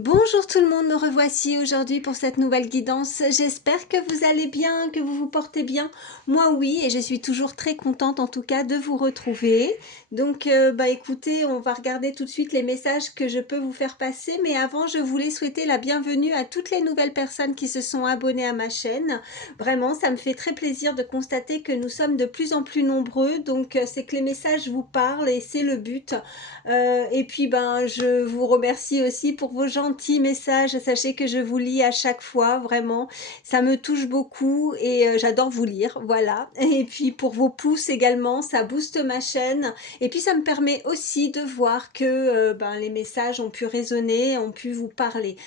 Bonjour tout le monde, me revoici aujourd'hui pour cette nouvelle guidance. J'espère que vous allez bien, que vous vous portez bien. Moi oui, et je suis toujours très contente en tout cas de vous retrouver. Donc écoutez, on va regarder tout de suite les messages que je peux vous faire passer. Mais avant, je voulais souhaiter la bienvenue à toutes les nouvelles personnes qui se sont abonnées à ma chaîne. Vraiment, ça me fait très plaisir de constater que nous sommes de plus en plus nombreux. Donc c'est que les messages vous parlent et c'est le but. Et puis je vous remercie aussi pour vos gentils messages. Sachez que je vous lis à chaque fois, vraiment. Ça me touche beaucoup et j'adore vous lire, voilà. Et puis pour vos pouces également, ça booste ma chaîne. Et puis ça me permet aussi de voir que les messages ont pu résonner, ont pu vous parler.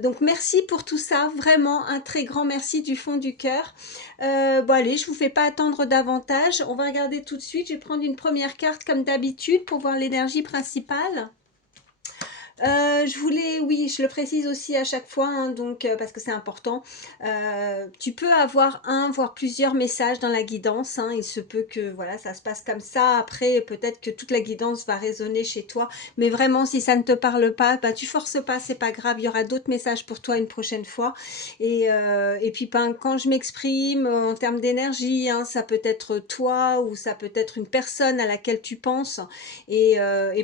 Donc merci pour tout ça, vraiment un très grand merci du fond du cœur. Allez, je vous fais pas attendre davantage. On va regarder tout de suite. Je vais prendre une première carte comme d'habitude pour voir l'énergie principale. Je voulais, oui, je le précise aussi à chaque fois, hein, donc parce que c'est important. Tu peux avoir un, voire plusieurs messages dans la guidance. Hein, il se peut que voilà, ça se passe comme ça. Après, peut-être que toute la guidance va résonner chez toi. Mais vraiment, si ça ne te parle pas, tu forces pas, c'est pas grave. Il y aura d'autres messages pour toi une prochaine fois. Et puis, quand je m'exprime en termes d'énergie, hein, ça peut être toi ou ça peut être une personne à laquelle tu penses. Et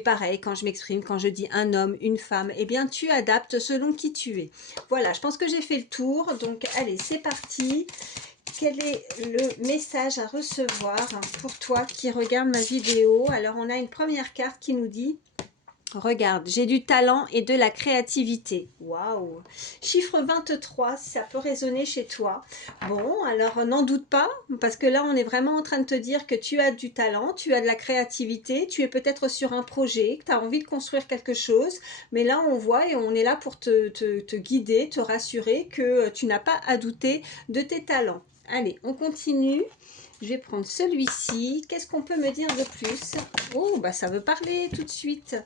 pareil, quand je m'exprime, quand je dis un homme, une femme, eh bien tu adaptes selon qui tu es. Voilà, je pense que j'ai fait le tour. Donc allez, c'est parti. Quel est le message à recevoir pour toi qui regarde ma vidéo? Alors on a une première carte qui nous dit: regarde, j'ai du talent et de la créativité. Waouh! Chiffre 23, si ça peut résonner chez toi. Bon, alors n'en doute pas, parce que là, on est vraiment en train de te dire que tu as du talent, tu as de la créativité, tu es peut-être sur un projet, que tu as envie de construire quelque chose, mais là, on voit et on est là pour te guider, te rassurer que tu n'as pas à douter de tes talents. Allez, on continue. Je vais prendre celui-ci. Qu'est-ce qu'on peut me dire de plus? Oh, ça veut parler tout de suite.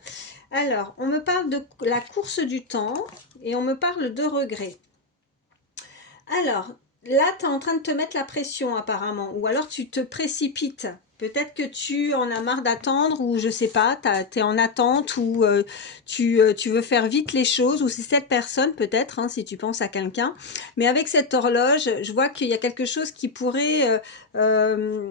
Alors, on me parle de la course du temps et on me parle de regrets. Alors, là, tu es en train de te mettre la pression apparemment, ou alors tu te précipites. Peut-être que tu en as marre d'attendre, ou je sais pas, tu es en attente, ou tu veux faire vite les choses, ou c'est cette personne peut-être, hein, si tu penses à quelqu'un. Mais avec cette horloge, je vois qu'il y a quelque chose qui pourrait euh,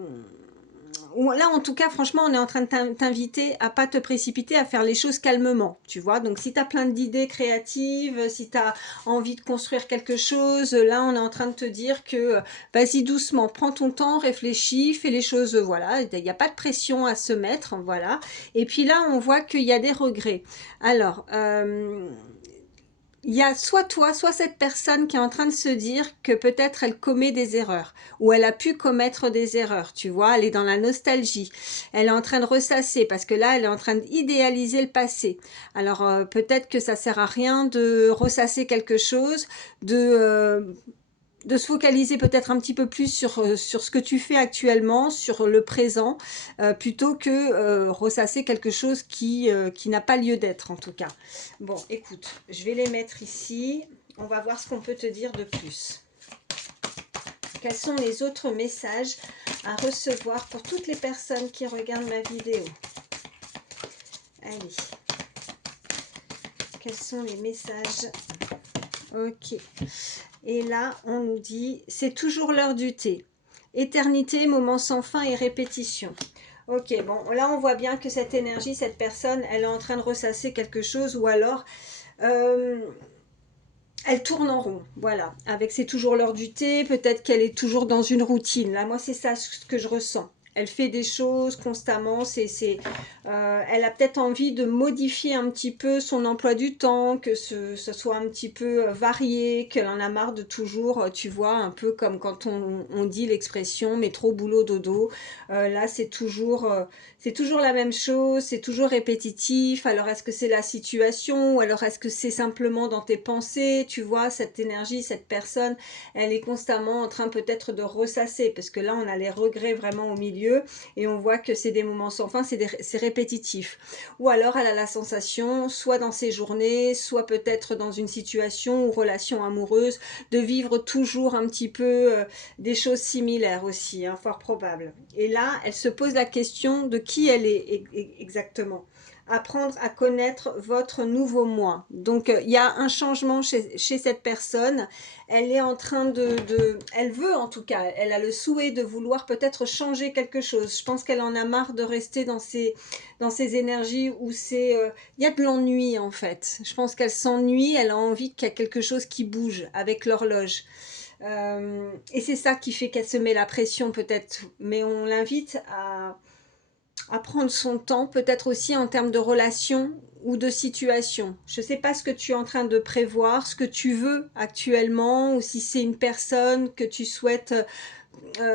là, en tout cas, franchement, on est en train de t'inviter à pas te précipiter, à faire les choses calmement, tu vois. Donc, si tu as plein d'idées créatives, si tu as envie de construire quelque chose, là, on est en train de te dire que vas-y doucement, prends ton temps, réfléchis, fais les choses, voilà. Il n'y a pas de pression à se mettre, voilà. Et puis là, on voit qu'il y a des regrets. Alors, il y a soit toi, soit cette personne qui est en train de se dire que peut-être elle commet des erreurs, ou elle a pu commettre des erreurs, tu vois, elle est dans la nostalgie, elle est en train de ressasser, parce que là, elle est en train d'idéaliser le passé. Alors, peut-être que ça sert à rien de ressasser quelque chose, de se focaliser peut-être un petit peu plus sur ce que tu fais actuellement, sur le présent, plutôt que ressasser quelque chose qui n'a pas lieu d'être en tout cas. Bon, écoute, je vais les mettre ici. On va voir ce qu'on peut te dire de plus. Quels sont les autres messages à recevoir pour toutes les personnes qui regardent ma vidéo? Allez. Quels sont les messages? Ok. Et là, on nous dit, c'est toujours l'heure du thé. Éternité, moment sans fin et répétition. Ok, bon, là on voit bien que cette énergie, cette personne, elle est en train de ressasser quelque chose ou alors euh, elle tourne en rond, voilà. Avec c'est toujours l'heure du thé, peut-être qu'elle est toujours dans une routine. Là, moi, c'est ça ce que je ressens. Elle fait des choses constamment, elle a peut-être envie de modifier un petit peu son emploi du temps, que ce soit un petit peu varié, qu'elle en a marre de toujours, tu vois, un peu comme quand on dit l'expression métro, boulot, dodo. Là, c'est toujours la même chose, c'est toujours répétitif. Alors, est-ce que c'est la situation ou alors est-ce que c'est simplement dans tes pensées? Tu vois, cette énergie, cette personne, elle est constamment en train peut-être de ressasser parce que là, on a les regrets vraiment au milieu et on voit que c'est des moments sans fin, c'est répétitif. Ou alors, elle a la sensation, soit dans ses journées, soit peut-être dans une situation ou relation amoureuse, de vivre toujours un petit peu des choses similaires aussi, hein, fort probable. Et là, elle se pose la question de qui elle est exactement. apprendre à connaître votre nouveau moi. Donc, il y a un changement chez cette personne. Elle est en train elle veut en tout cas, elle a le souhait de vouloir peut-être changer quelque chose. Je pense qu'elle en a marre de rester dans ces énergies où il y a de l'ennui en fait. Je pense qu'elle s'ennuie, elle a envie qu'il y a quelque chose qui bouge avec l'horloge. Et c'est ça qui fait qu'elle se met la pression peut-être. Mais on l'invite à prendre son temps, peut-être aussi en termes de relation ou de situation. Je ne sais pas ce que tu es en train de prévoir, ce que tu veux actuellement, ou si c'est une personne que tu souhaites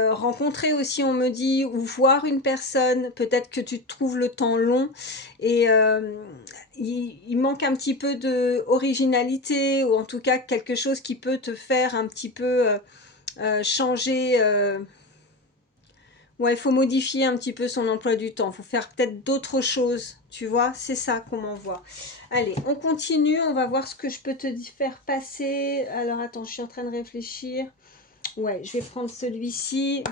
rencontrer aussi, on me dit, ou voir une personne. Peut-être que tu trouves le temps long et il manque un petit peu de originalité, ou en tout cas quelque chose qui peut te faire un petit peu changer. Ouais, il faut modifier un petit peu son emploi du temps. Il faut faire peut-être d'autres choses. Tu vois, c'est ça qu'on m'envoie. Allez, on continue. On va voir ce que je peux te faire passer. Alors, attends, je suis en train de réfléchir. Ouais, je vais prendre celui-ci.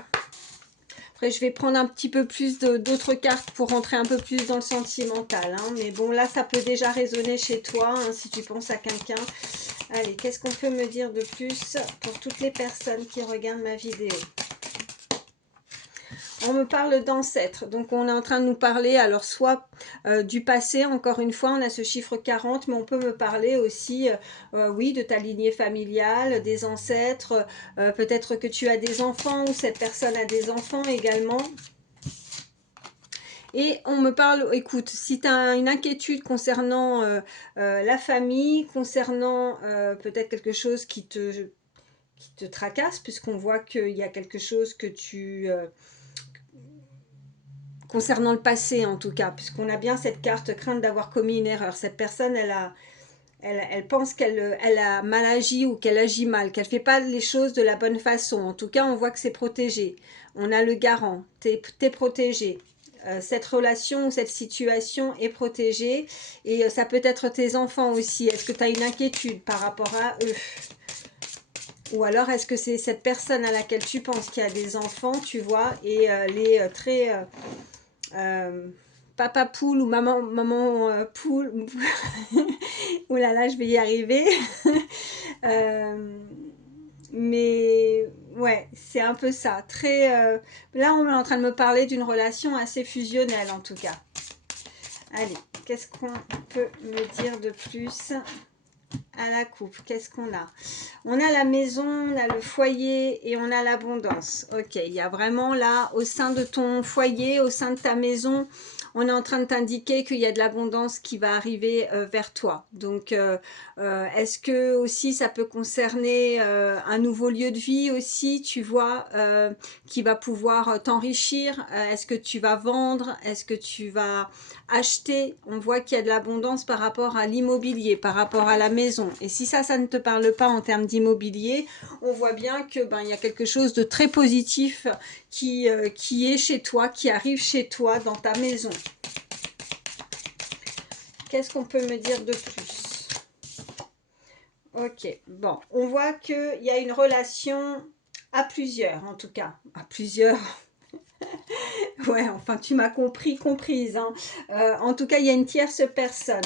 Après, je vais prendre un petit peu plus d'autres cartes pour rentrer un peu plus dans le sentimental. Hein. Mais bon, là, ça peut déjà résonner chez toi hein, si tu penses à quelqu'un. Allez, qu'est-ce qu'on peut me dire de plus pour toutes les personnes qui regardent ma vidéo? On me parle d'ancêtres, donc on est en train de nous parler, alors soit du passé, encore une fois, on a ce chiffre 40, mais on peut me parler aussi, oui, de ta lignée familiale, des ancêtres, peut-être que tu as des enfants, ou cette personne a des enfants également. Et on me parle, écoute, si tu as une inquiétude concernant la famille, concernant peut-être quelque chose qui te tracasse, puisqu'on voit qu'il y a quelque chose que tu... concernant le passé en tout cas, puisqu'on a bien cette carte crainte d'avoir commis une erreur. Cette personne, elle pense qu'elle a mal agi ou qu'elle agit mal, qu'elle ne fait pas les choses de la bonne façon. En tout cas, on voit que c'est protégé. On a le garant, t'es protégé. Cette relation ou cette situation est protégée. Et ça peut être tes enfants aussi. Est-ce que tu as une inquiétude par rapport à eux? Ou alors, est-ce que c'est cette personne à laquelle tu penses qui a des enfants, tu vois, et les très... papa poule ou maman poule. Ouh là là, je vais y arriver. Euh, mais ouais, c'est un peu ça. Là, on est en train de me parler d'une relation assez fusionnelle en tout cas. Allez, qu'est-ce qu'on peut me dire de plus à la coupe? Qu'est-ce qu'on a? On a la maison, on a le foyer et on a l'abondance. Ok, il y a vraiment là, au sein de ton foyer, au sein de ta maison, on est en train de t'indiquer qu'il y a de l'abondance qui va arriver vers toi. Donc, est-ce que aussi ça peut concerner un nouveau lieu de vie aussi, tu vois, qui va pouvoir t'enrichir? Est-ce que tu vas vendre? Est-ce que tu vas acheter? On voit qu'il y a de l'abondance par rapport à l'immobilier, par rapport à la maison. Et si ça ne te parle pas en termes d'immobilier, on voit bien que il y a quelque chose de très positif qui est chez toi, qui arrive chez toi dans ta maison. Qu'est-ce qu'on peut me dire de plus? Ok, bon, on voit qu'il y a une relation à plusieurs, en tout cas. À plusieurs. Ouais, enfin, tu m'as comprise. Hein. En tout cas, il y a une tierce personne.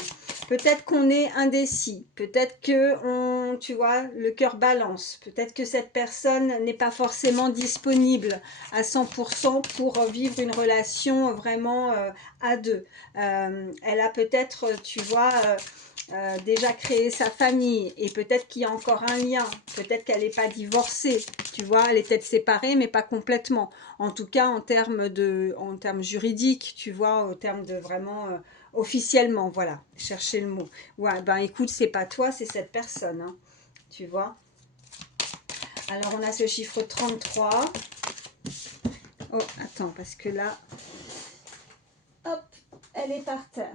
Peut-être qu'on est indécis. Peut-être que, tu vois, le cœur balance. Peut-être que cette personne n'est pas forcément disponible à 100% pour vivre une relation vraiment à deux. Elle a peut-être, tu vois... déjà créé sa famille et peut-être qu'il y a encore un lien, peut-être qu'elle n'est pas divorcée, tu vois, elle est peut-être séparée mais pas complètement, en tout cas en termes juridiques, tu vois, en termes de vraiment officiellement, voilà, chercher le mot. Ouais, ben écoute, c'est pas toi, c'est cette personne, hein, tu vois. Alors on a ce chiffre 33. Oh, attends, parce que là, hop, elle est par terre.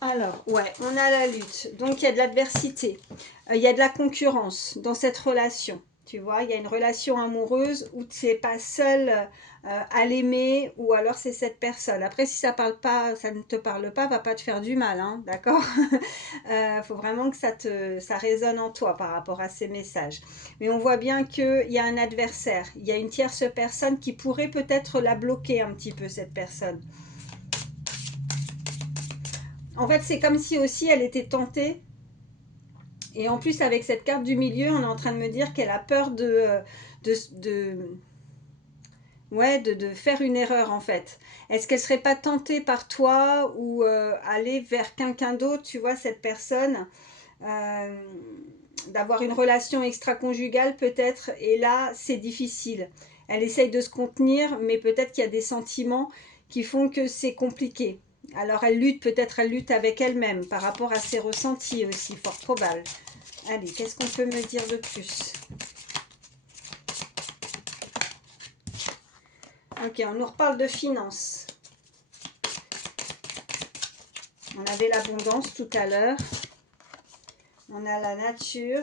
Alors, ouais, on a la lutte. Donc, il y a de l'adversité. Il y a de la concurrence dans cette relation. Tu vois, il y a une relation amoureuse où tu n'es pas seul à l'aimer ou alors c'est cette personne. Après, si ça parle pas, ça ne te parle pas, va pas te faire du mal, hein, d'accord? Faut vraiment que ça résonne en toi par rapport à ces messages. Mais on voit bien qu'il y a un adversaire. Il y a une tierce personne qui pourrait peut-être la bloquer un petit peu, cette personne. En fait, c'est comme si aussi elle était tentée. Et en plus, avec cette carte du milieu, on est en train de me dire qu'elle a peur de, ouais, de faire une erreur en fait. Est-ce qu'elle serait pas tentée par toi ou aller vers quelqu'un d'autre, tu vois, cette personne, euh, d'avoir une relation extra-conjugale peut-être, et là, c'est difficile. Elle essaye de se contenir, mais peut-être qu'il y a des sentiments qui font que c'est compliqué. Alors elle lutte, peut-être elle lutte avec elle-même par rapport à ses ressentis aussi, fort probable. Allez, qu'est-ce qu'on peut me dire de plus? Ok, on nous reparle de finances. On avait l'abondance tout à l'heure. On a la nature.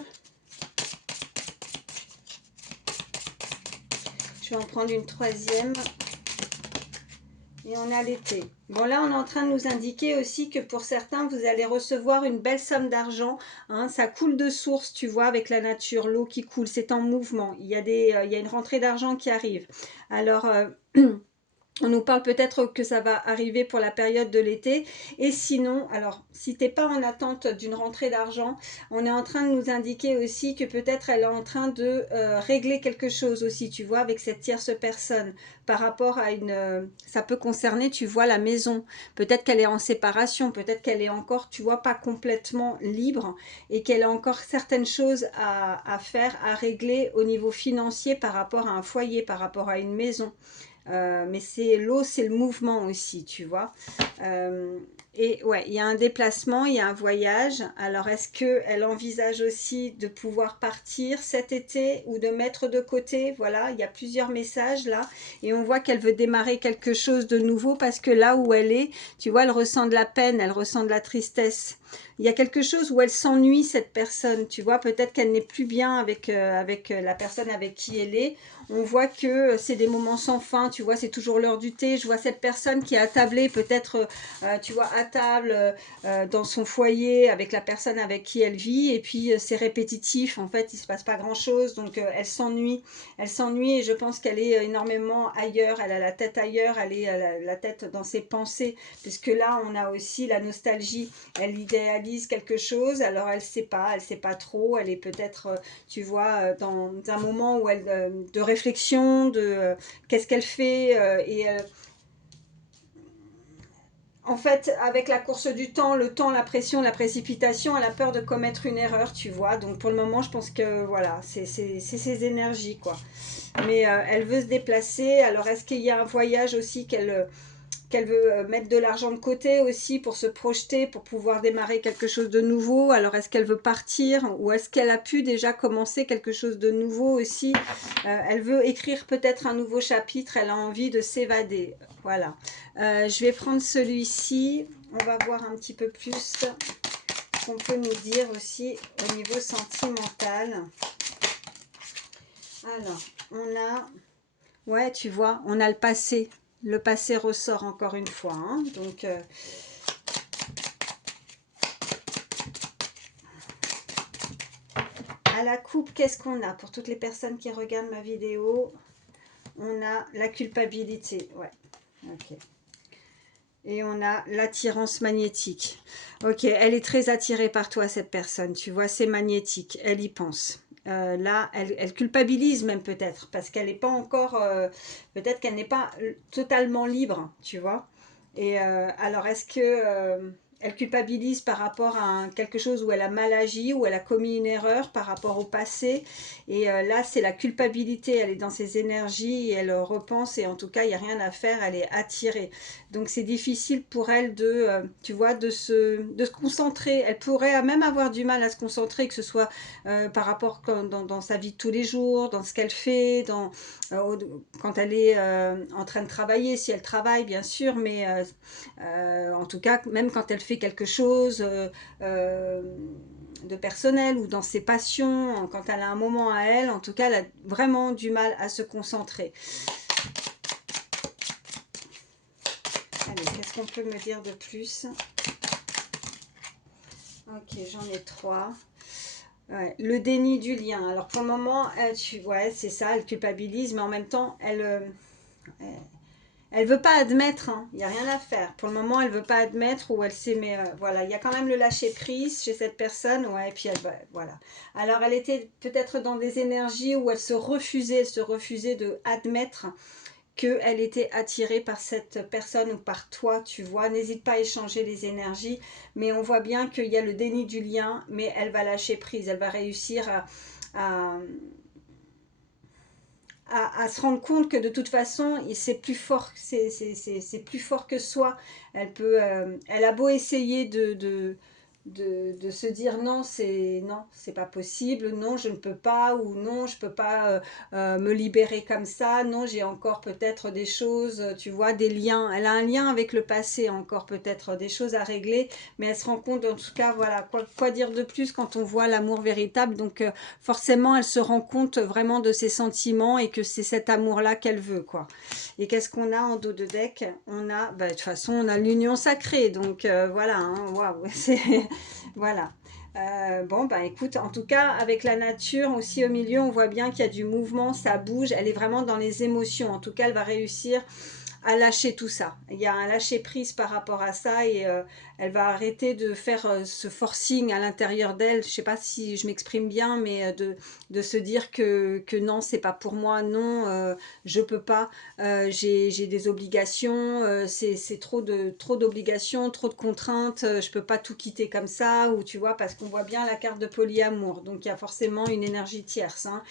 Je vais en prendre une troisième. Et on a l'été. Bon, là, on est en train de nous indiquer aussi que pour certains, vous allez recevoir une belle somme d'argent. Hein, ça coule de source, tu vois, avec la nature, l'eau qui coule, c'est en mouvement. Il y a une rentrée d'argent qui arrive. Alors, on nous parle peut-être que ça va arriver pour la période de l'été. Et sinon, alors, si tu n'es pas en attente d'une rentrée d'argent, on est en train de nous indiquer aussi que peut-être elle est en train de régler quelque chose aussi, tu vois, avec cette tierce personne. Par rapport à une... ça peut concerner, tu vois, la maison. Peut-être qu'elle est en séparation, peut-être qu'elle est encore, tu vois, pas complètement libre et qu'elle a encore certaines choses à faire, à régler au niveau financier par rapport à un foyer, par rapport à une maison. Mais c'est l'eau, c'est le mouvement aussi, tu vois. Euh, et ouais, il y a un déplacement, il y a un voyage. Alors, est-ce qu'elle envisage aussi de pouvoir partir cet été ou de mettre de côté? Voilà, il y a plusieurs messages là. Et on voit qu'elle veut démarrer quelque chose de nouveau parce que là où elle est, tu vois, elle ressent de la peine, elle ressent de la tristesse. Il y a quelque chose où elle s'ennuie, cette personne, tu vois. Peut-être qu'elle n'est plus bien avec la personne avec qui elle est. On voit que c'est des moments sans fin, tu vois, c'est toujours l'heure du thé. Je vois cette personne qui est attablée, peut-être, tu vois, à table, dans son foyer, avec la personne avec qui elle vit, et puis c'est répétitif, en fait, il ne se passe pas grand-chose, donc elle s'ennuie, et je pense qu'elle est énormément ailleurs, elle a la tête ailleurs, elle est la tête dans ses pensées, puisque là, on a aussi la nostalgie, elle idéalise quelque chose, alors elle sait pas trop, elle est peut-être tu vois, dans un moment où elle, de réflexion, de qu'est-ce qu'elle fait, et en fait, avec la course du temps, la pression, la précipitation, elle a peur de commettre une erreur, tu vois. Donc pour le moment, je pense que voilà, c'est ses énergies, quoi. Mais elle veut se déplacer. Alors est-ce qu'il y a un voyage aussi qu'elle veut mettre de l'argent de côté aussi pour se projeter, pour pouvoir démarrer quelque chose de nouveau? Alors est-ce qu'elle veut partir ou est-ce qu'elle a pu déjà commencer quelque chose de nouveau aussi? Elle veut écrire peut-être un nouveau chapitre, elle a envie de s'évader. Voilà. Je vais prendre celui-ci. On va voir un petit peu plus ce qu'on peut nous dire aussi au niveau sentimental. Alors, on a... Ouais, tu vois, on a le passé. Le passé ressort encore une fois. Hein. Donc, à la coupe, qu'est-ce qu'on a? Pour toutes les personnes qui regardent ma vidéo, on a la culpabilité. Ouais, ok. Et on a l'attirance magnétique. Ok, elle est très attirée par toi, cette personne. Tu vois, c'est magnétique. Elle y pense. Là, elle culpabilise même peut-être, parce qu'elle n'est pas encore... peut-être qu'elle n'est pas totalement libre, tu vois. Et alors, est-ce que elle culpabilise par rapport à quelque chose où elle a mal agi, où elle a commis une erreur par rapport au passé? Et là, c'est la culpabilité. Elle est dans ses énergies et elle repense. Et en tout cas, il n'y a rien à faire. Elle est attirée. Donc c'est difficile pour elle de, tu vois, de se concentrer. Elle pourrait même avoir du mal à se concentrer, que ce soit par rapport dans sa vie de tous les jours, dans ce qu'elle fait, quand elle est en train de travailler, si elle travaille bien sûr, mais en tout cas même quand elle fait quelque chose de personnel ou dans ses passions, quand elle a un moment à elle, en tout cas elle a vraiment du mal à se concentrer. Allez, qu'est-ce qu'on peut me dire de plus? Ok, j'en ai trois. Ouais, le déni du lien. Alors pour le moment, ouais, c'est ça, elle culpabilise, mais en même temps, Elle veut pas admettre, hein. Il n'y a rien à faire. Pour le moment, elle veut pas admettre ou elle sait, mais voilà, il y a quand même le lâcher prise chez cette personne, ouais, et puis elle va, voilà. Alors, elle était peut-être dans des énergies où elle se refusait de admettre qu'elle était attirée par cette personne ou par toi, tu vois. N'hésite pas à échanger les énergies, mais on voit bien qu'il y a le déni du lien, mais elle va lâcher prise, elle va réussir à, à se rendre compte que de toute façon, c'est plus fort, c'est plus fort que soi. Elle a beau essayer de se dire non, c'est pas possible, non, je ne peux pas, ou non, je peux pas me libérer comme ça, non, j'ai encore peut-être des choses, tu vois, des liens. Elle a un lien avec le passé, encore peut-être des choses à régler, mais elle se rend compte, en tout cas, voilà, quoi dire de plus quand on voit l'amour véritable. Donc, forcément, elle se rend compte vraiment de ses sentiments et que c'est cet amour-là qu'elle veut, quoi. Et qu'est-ce qu'on a en dos de deck? On a, bah, de toute façon, on a l'union sacrée, donc voilà, hein, waouh, c'est voilà. Bon, bah écoute, en tout cas, avec la nature aussi au milieu, on voit bien qu'il y a du mouvement, ça bouge, elle est vraiment dans les émotions. En tout cas, elle va réussir à lâcher tout ça. Il y a un lâcher prise par rapport à ça et elle va arrêter de faire ce forcing à l'intérieur d'elle. Je sais pas si je m'exprime bien, mais de se dire que non, c'est pas pour moi, non, je peux pas, j'ai des obligations, c'est trop d'obligations, trop de contraintes, je peux pas tout quitter comme ça, ou tu vois, parce qu'on voit bien la carte de polyamour, donc il y a forcément une énergie tierce, hein.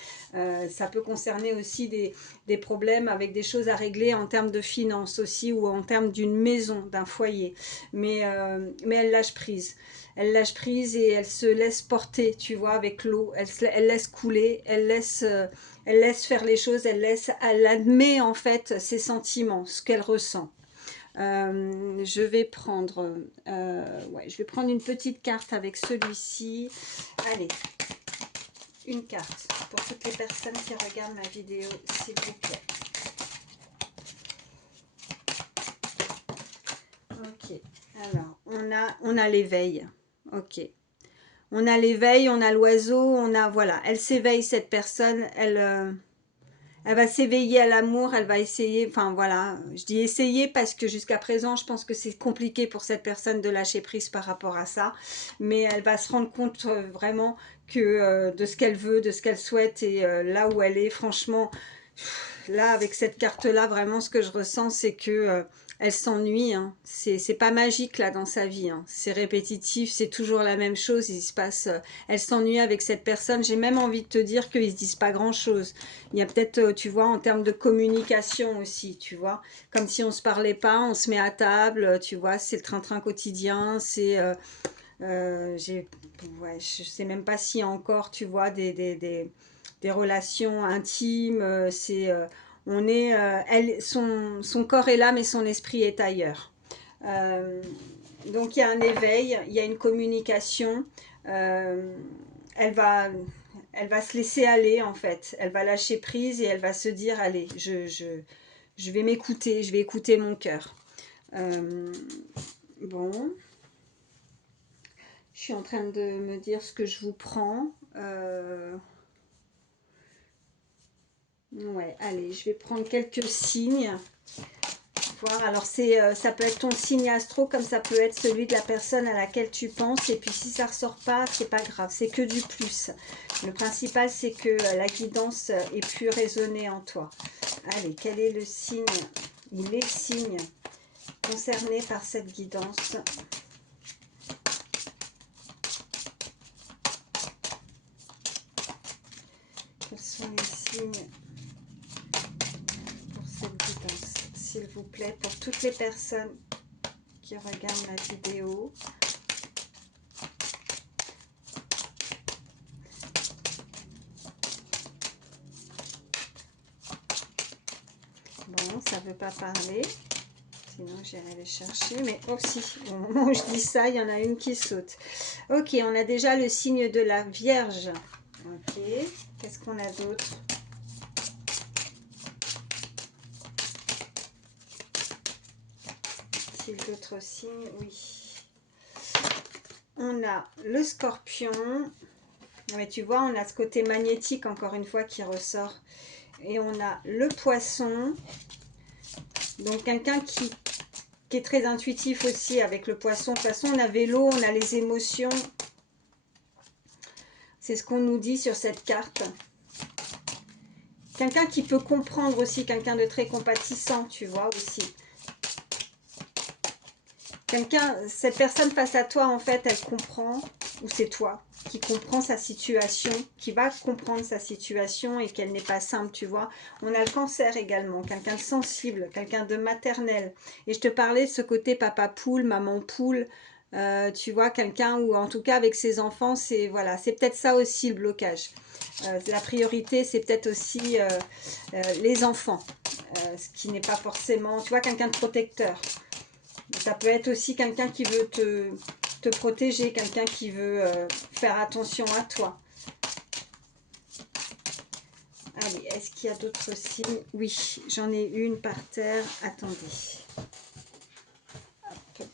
Ça peut concerner aussi des problèmes avec des choses à régler en termes de finances aussi ou en termes d'une maison, d'un foyer. Mais elle lâche prise. Elle lâche prise et elle se laisse porter, tu vois, avec l'eau. Elle laisse couler, elle laisse faire les choses, elle admet en fait ses sentiments, ce qu'elle ressent. Je vais prendre une petite carte avec celui-ci. Allez, une carte pour toutes les personnes qui regardent ma vidéo, s'il vous plaît. Ok, alors on a l'éveil. Ok, on a l'éveil, on a l'oiseau, on a, voilà, elle s'éveille cette personne, elle va s'éveiller à l'amour, elle va essayer, enfin voilà, je dis essayer parce que jusqu'à présent, je pense que c'est compliqué pour cette personne de lâcher prise par rapport à ça, mais elle va se rendre compte vraiment que de ce qu'elle veut, de ce qu'elle souhaite et là où elle est, franchement, là avec cette carte-là, vraiment ce que je ressens, c'est que elle s'ennuie, hein. C'est pas magique là dans sa vie, hein. C'est répétitif, c'est toujours la même chose, il se passe, elle s'ennuie avec cette personne, j'ai même envie de te dire qu'ils se disent pas grand-chose. Il y a peut-être, tu vois, en termes de communication aussi, tu vois, comme si on se parlait pas, on se met à table, tu vois, c'est le train-train quotidien, c'est, ouais, je sais même pas s'il y a encore, tu vois, des relations intimes, on est, son corps est là, mais son esprit est ailleurs. Euh, donc il y a un éveil, il y a une communication, euh, elle va, elle va se laisser aller en fait, elle va lâcher prise et elle va se dire allez, je vais m'écouter, je vais écouter mon cœur. Euh, bon, je suis en train de me dire ce que je vous prends. Ouais, allez, je vais prendre quelques signes. Voir. Alors ça peut être ton signe astro comme ça peut être celui de la personne à laquelle tu penses et puis si ça ressort pas, c'est pas grave, c'est que du plus. Le principal c'est que la guidance ait pu résonner en toi. Allez, quel est le signe ou les signes concernés par cette guidance? Quels sont les signes pour cette guidance, s'il vous plaît, pour toutes les personnes qui regardent la vidéo? Bon, ça ne veut pas parler. Sinon, j'irai les chercher. Mais oh si, au moment où je dis ça, il y en a une qui saute. Ok, on a déjà le signe de la Vierge. Ok, qu'est-ce qu'on a d'autre? Y a-t-il d'autres signes? Oui. On a le Scorpion. Mais tu vois, on a ce côté magnétique, encore une fois, qui ressort. Et on a le Poisson. Donc quelqu'un qui est très intuitif aussi avec le poisson. De toute façon, on a l'eau, on a les émotions. C'est ce qu'on nous dit sur cette carte. Quelqu'un qui peut comprendre aussi, quelqu'un de très compatissant, tu vois, aussi. Cette personne face à toi, en fait, elle comprend, ou c'est toi, qui comprend sa situation, qui va comprendre sa situation et qu'elle n'est pas simple, tu vois. On a le cancer également, quelqu'un de sensible, quelqu'un de maternel. Et je te parlais de ce côté papa poule, maman poule, tu vois, quelqu'un où, en tout cas, avec ses enfants, c'est voilà, c'est peut-être ça aussi le blocage. La priorité, c'est peut-être aussi les enfants, ce qui n'est pas forcément, tu vois, quelqu'un de protecteur. Ça peut être aussi quelqu'un qui veut te protéger, quelqu'un qui veut faire attention à toi. Allez, est-ce qu'il y a d'autres signes? Oui, j'en ai une par terre. Attendez. Hop.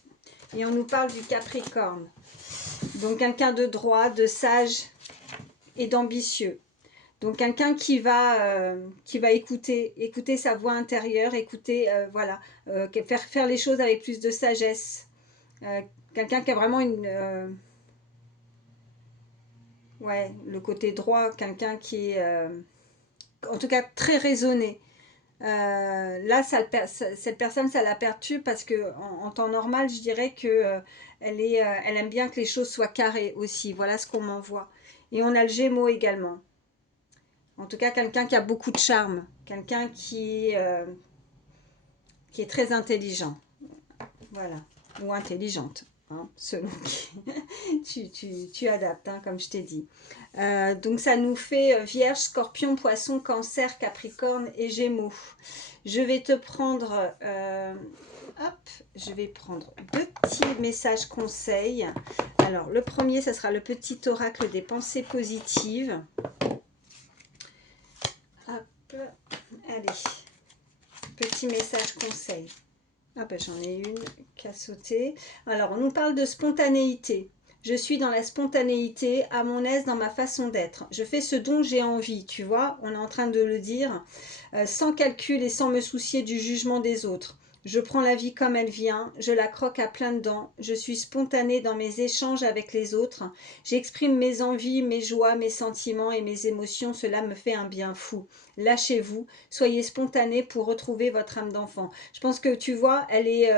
Et on nous parle du Capricorne. Donc quelqu'un de droit, de sage et d'ambitieux. Donc quelqu'un qui va écouter sa voix intérieure, écouter, voilà, faire les choses avec plus de sagesse. Quelqu'un qui a vraiment ouais, le côté droit, quelqu'un qui est, en tout cas, très raisonné. Là, cette personne, ça la perturbe parce que en temps normal, je dirais que elle aime bien que les choses soient carrées aussi. Voilà ce qu'on m'envoie. Et on a le Gémeaux également. En tout cas, quelqu'un qui a beaucoup de charme, quelqu'un qui est très intelligent, voilà, ou intelligente, hein, selon qui tu adaptes, hein, comme je t'ai dit. Donc ça nous fait Vierge, Scorpion, Poisson, Cancer, Capricorne et Gémeaux. Je vais te prendre, hop, je vais prendre deux petits messages conseils. Alors le premier, ça sera le petit oracle des pensées positives. Hop, allez, petit message conseil. Ah ben j'en ai une qui a sauté. Alors on nous parle de spontanéité. Je suis dans la spontanéité, à mon aise dans ma façon d'être. Je fais ce dont j'ai envie, tu vois, on est en train de le dire, sans calcul et sans me soucier du jugement des autres. Je prends la vie comme elle vient, je la croque à pleines dents, je suis spontanée dans mes échanges avec les autres, j'exprime mes envies, mes joies, mes sentiments et mes émotions, cela me fait un bien fou. Lâchez-vous, soyez spontanés pour retrouver votre âme d'enfant. Je pense que tu vois, elle est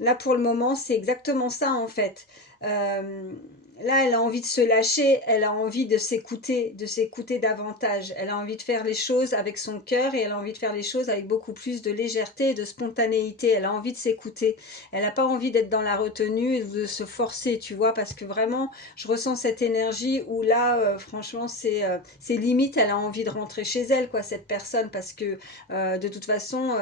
là pour le moment, c'est exactement ça en fait. Euh, Là, elle a envie de se lâcher, elle a envie de s'écouter davantage. Elle a envie de faire les choses avec son cœur et elle a envie de faire les choses avec beaucoup plus de légèreté et de spontanéité. Elle a envie de s'écouter. Elle n'a pas envie d'être dans la retenue et de se forcer, tu vois, parce que vraiment, je ressens cette énergie où là, franchement, c'est limite. Elle a envie de rentrer chez elle, quoi, cette personne, parce que de toute façon,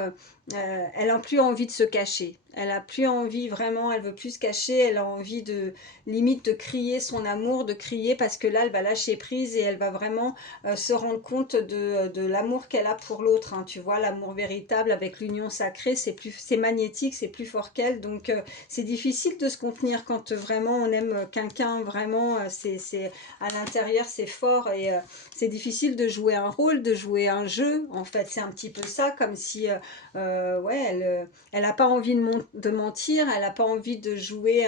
elle n'a plus envie de se cacher. Elle a plus envie vraiment, elle veut plus se cacher, elle a envie de limite de crier son amour, de crier parce que là elle va lâcher prise et elle va vraiment se rendre compte de l'amour qu'elle a pour l'autre. Hein, tu vois, l'amour véritable avec l'union sacrée, c'est magnétique, c'est plus fort qu'elle. Donc c'est difficile de se contenir quand vraiment on aime quelqu'un, vraiment c'est à l'intérieur c'est fort et c'est difficile de jouer un rôle, de jouer un jeu. En fait, c'est un petit peu ça, comme si ouais, elle n'a pas envie de mentir, elle n'a pas envie de jouer,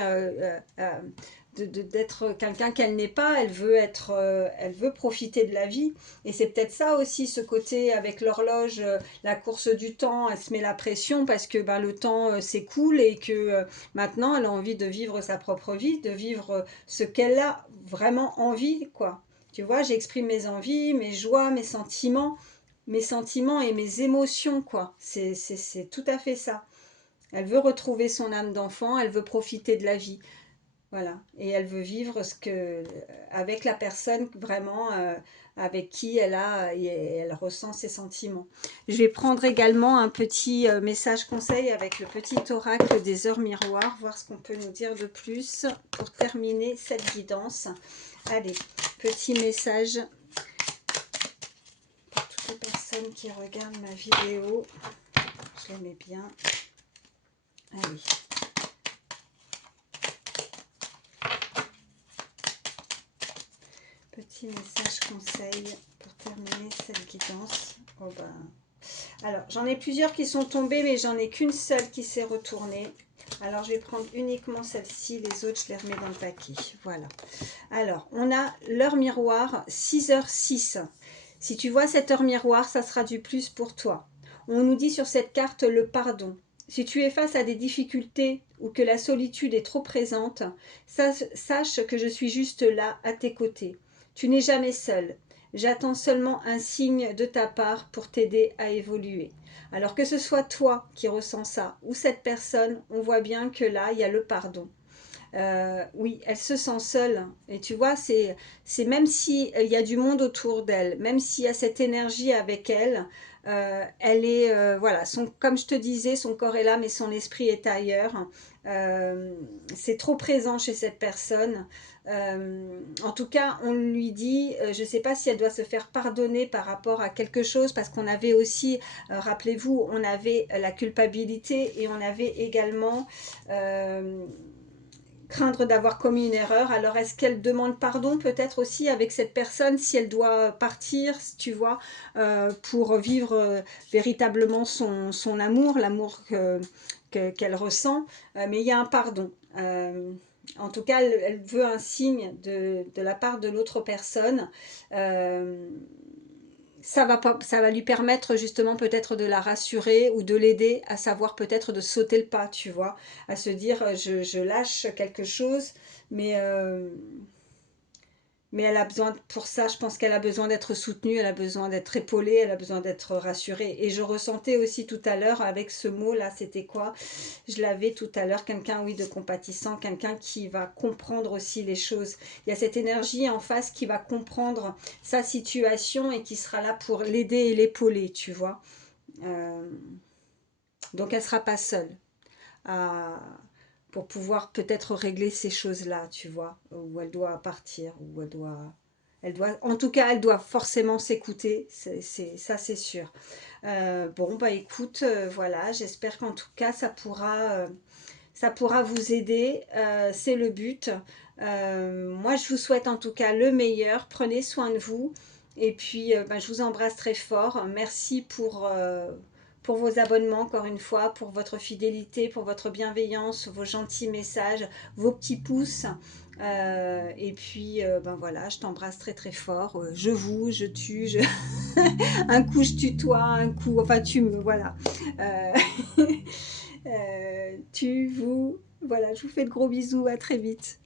d'être quelqu'un qu'elle n'est pas. Elle veut profiter de la vie. Et c'est peut-être ça aussi, ce côté avec l'horloge, la course du temps. Elle se met la pression parce que ben, le temps s'écoule et que maintenant elle a envie de vivre sa propre vie, de vivre ce qu'elle a vraiment envie, quoi. Tu vois, j'exprime mes envies, mes joies, mes sentiments et mes émotions, quoi. C'est tout à fait ça. Elle veut retrouver son âme d'enfant, elle veut profiter de la vie. Voilà. Et elle veut vivre avec la personne vraiment avec qui elle ressent ses sentiments. Je vais prendre également un petit message conseil avec le petit oracle des heures miroirs, voir ce qu'on peut nous dire de plus pour terminer cette guidance. Allez, petit message pour toutes les personnes qui regardent ma vidéo. Je les mets bien. Allez. Petit message conseil pour terminer cette guidance. Oh ben. Alors, j'en ai plusieurs qui sont tombées, mais j'en ai qu'une seule qui s'est retournée. Alors, je vais prendre uniquement celle-ci. Les autres, je les remets dans le paquet. Voilà. Alors, on a l'heure miroir, 6h06. Si tu vois cette heure miroir, ça sera du plus pour toi. On nous dit sur cette carte le pardon. Si tu es face à des difficultés ou que la solitude est trop présente, sache que je suis juste là, à tes côtés. Tu n'es jamais seul. J'attends seulement un signe de ta part pour t'aider à évoluer. Alors que ce soit toi qui ressens ça ou cette personne, on voit bien que là, il y a le pardon. Oui, elle se sent seule. Et tu vois, c'est même si il y a du monde autour d'elle, même s'il y a cette énergie avec elle, elle est, voilà, comme je te disais, son corps est là, mais son esprit est ailleurs. Euh, c'est trop présent chez cette personne. En tout cas, on lui dit, je ne sais pas si elle doit se faire pardonner par rapport à quelque chose, parce qu'on avait aussi, rappelez-vous, on avait la culpabilité et on avait également craindre d'avoir commis une erreur. Alors est-ce qu'elle demande pardon peut-être aussi avec cette personne si elle doit partir, tu vois, pour vivre véritablement son amour, l'amour qu'elle ressent, mais il y a un pardon. En tout cas, elle veut un signe de la part de l'autre personne. Euh, ça va lui permettre justement peut-être de la rassurer ou de l'aider à savoir peut-être de sauter le pas, tu vois, à se dire je lâche quelque chose, mais, euh, mais elle a besoin, pour ça, je pense qu'elle a besoin d'être soutenue, elle a besoin d'être épaulée, elle a besoin d'être rassurée. Et je ressentais aussi tout à l'heure avec ce mot-là, c'était quoi? Je l'avais tout à l'heure, quelqu'un, oui, de compatissant, quelqu'un qui va comprendre aussi les choses. Il y a cette énergie en face qui va comprendre sa situation et qui sera là pour l'aider et l'épauler, tu vois. Euh, donc elle ne sera pas seule à, pour pouvoir peut-être régler ces choses-là, tu vois, où elle doit partir, où en tout cas, elle doit forcément s'écouter, ça c'est sûr. Bon, bah écoute, voilà, j'espère qu'en tout cas, ça pourra vous aider, c'est le but. Moi, je vous souhaite en tout cas le meilleur, prenez soin de vous, et puis bah, je vous embrasse très fort. Merci pour vos abonnements, encore une fois, pour votre fidélité, pour votre bienveillance, vos gentils messages, vos petits pouces. Et puis, ben voilà, je t'embrasse très très fort. Je tue, un coup je tutoie, un coup, enfin tu me, voilà. Tu, vous, voilà, je vous fais de gros bisous, à très vite.